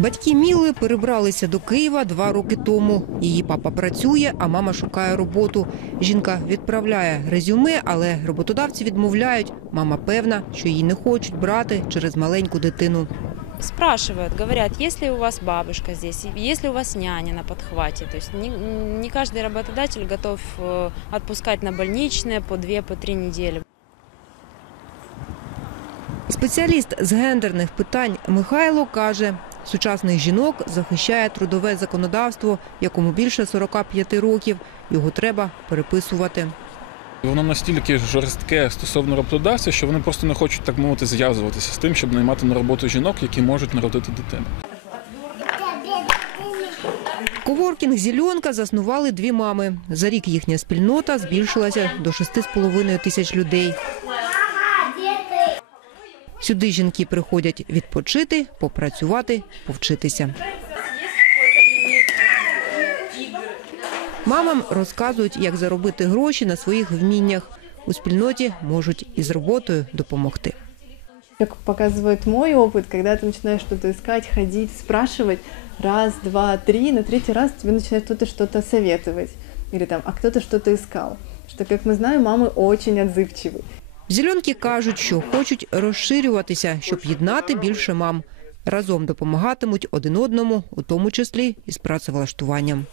Батьки Міли перебралися до Києва два роки тому. Її папа працює, а мама шукає роботу. Жінка відправляє резюме, але роботодавці відмовляють. Мама певна, що її не хочуть брати через маленьку дитину. спрашивают, говорят, есть ли у вас бабушка здесь, есть ли у вас няня на подхвате. То есть не, не каждый работодатель готов э, отпускать на больничные по две, по три недели. Спеціаліст з гендерних питань Михайло каже, сучасних жінок захищає трудове законодавство, якому більше 45 років. Його треба переписувати. Воно настільки жорстке стосовно роботодавця, що вони просто не хочуть так мовити зв'язуватися з тим, щоб наймати на роботу жінок, які можуть народити дитину. Коворкінг «Зеленка» заснували дві мами. За рік їхня спільнота збільшилася до 6,5 тисяч людей. Сюди жінки приходять відпочити, попрацювати, повчитися. Мамам розказують, як заробити гроші на своїх вміннях. У спільноті можуть із роботою допомогти. Как показывает мой опыт, когда ты начинаешь что-то искать, ходить, спрашивать, раз, два, три, на третий раз тебе начинает кто-то что-то советовать. Или там, а кто-то что-то искал. Что, как мы знаем, мамы очень отзывчивы. Зеленки кажуть, що хочуть розширюватися, щоб єднати більше мам. Разом допомагатимуть один одному, у тому числі із працевлаштуванням.